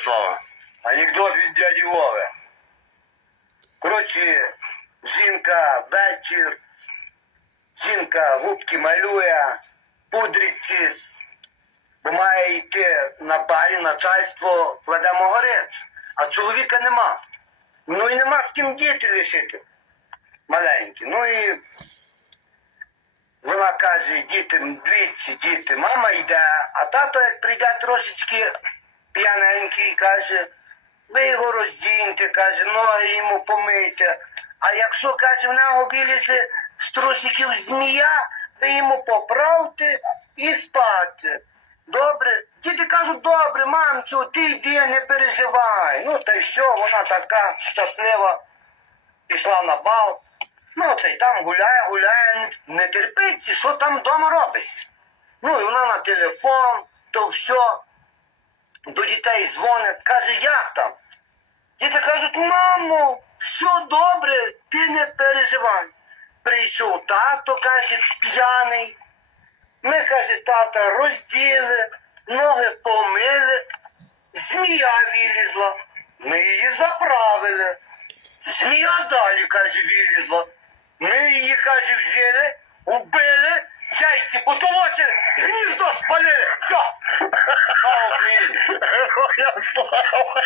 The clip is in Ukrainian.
слава. Анекдот від дяді Вови. Коротше, жінка вечір, жінка губки малює, пудриться, бо має йти на баль, начальство кладе могорець, а чоловіка нема. Ну і нема з ким діти лишити. Маленькі. Ну і вона каже дітям, дивіться, діти, мама йде, а тато, як прийде трошечки п'яненький, каже, ви його роздіньте, каже, ноги йому помийте. А якщо, каже, в нього вилізе з трусиків змія, ви йому поправте і спати. Добре? Діти кажуть, добре, мамцю, ти йди, не переживай. Ну та й що, вона така щаслива пішла на бал. Ну, це й там гуляє, гуляє, не терпиться, що там вдома робиш. Ну, і вона на телефон, то все. До дітей дзвонить, каже, як там? Діти кажуть, мамо, все добре, ти не переживай. Прийшов тато, каже, п'яний. Ми, каже, тата розділи, ноги помили, змія вилізла. Ми її заправили. Змія далі, каже, вилізла. Ми її, каже, взяли, убили, яйці потолочили, гніздо спалили. Все. Слава Україні! Героям слава!